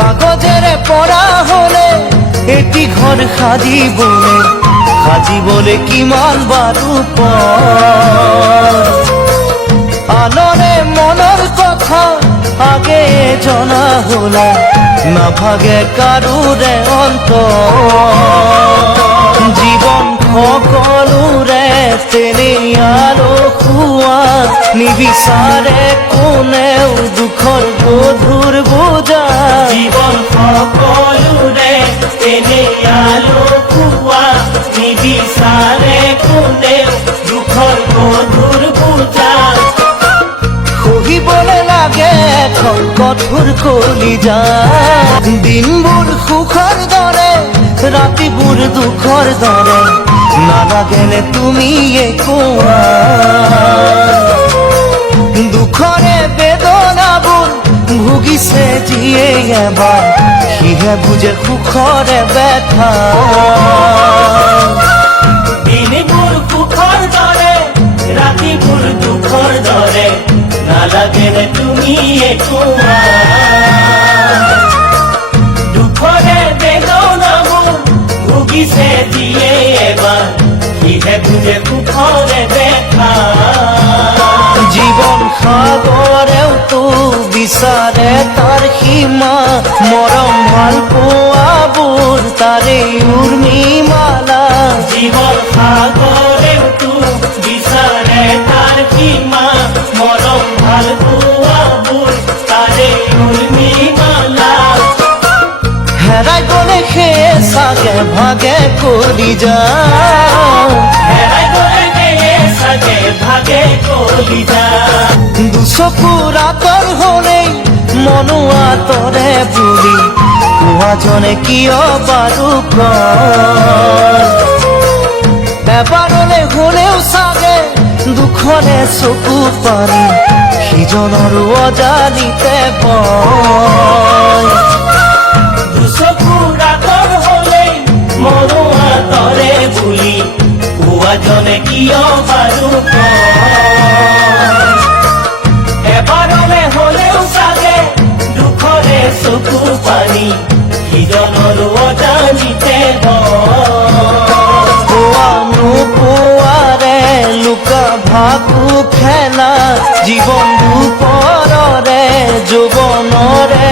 কাগজের পড়া হলে এটি ঘর সাজিবলে কিমান বারু আনরে মনৰ কথা আগে জনা হলে নাভাগে কাৰোৰে অন্তৰ জীৱন সকলোৰে তেনেই আলসুৱা নিবিচাৰে কোনেও দুখৰ গধুৰ বোজা জীবন সকলোৰে তেনেই আলসুৱা নিবিচাৰে কোনেও দুখৰ গধুৰ বোজা সহিবলে লাগে এখন কঠোৰ কলিজা দিনবোৰ সুখৰ দৰে ৰাতিবোৰ দুখৰ দৰে নালাগেনে তুমি কোৱা দুখৰে বেদনাবোৰ ভুগিছে যিয়ে এবাৰ সিহে বুজে সুখৰে ব্যথা দিনবোৰ সুখৰ দৰে ৰাতিবোৰ দুখৰ দৰে নালাগেনে তুমি কোৱা দুখৰে বেদনাবোৰ ভুগিছে যিয়ে এবাৰ সিহে বুজে সুখৰে ব্যথা জীৱন সাগৰেও তো বিচাৰে তাৰ সীমা মৰম ভাল পোৱাবোৰ তাৰে উৰ্মিমালা জীবন সাগৰেও তো বিচাৰে তাৰ সীমা মৰম ভাল পোৱাবোৰ তাৰে উৰ্মিমালা হেৰাই গলে সেয়ে চাগে ভাগে কৰি যাওঁ হেৰাই গলে সেয়ে চাগে ভাগে কৰি যাওঁ দুচকুৰ আঁতৰ হলেই মনো আঁতৰে বুলি কোৱাজনে কিয় বাৰু কয় এবাৰলে হলেও চাগে দুখৰে চকু পানী সিজনৰো অজানিতে ভয় দুচকুৰ আঁতৰ হলেই মনো আঁতৰে বুলি কোৱাজনে কিয় বাৰু কয় এবাৰলে হলেও চাগে দুখৰে চকু পানী সিজনৰো অজানিতে ভয় পোৱা নোপোৱাৰে লুকা ভাকু খেলা জীৱন দুপৰৰে যৌৱনৰে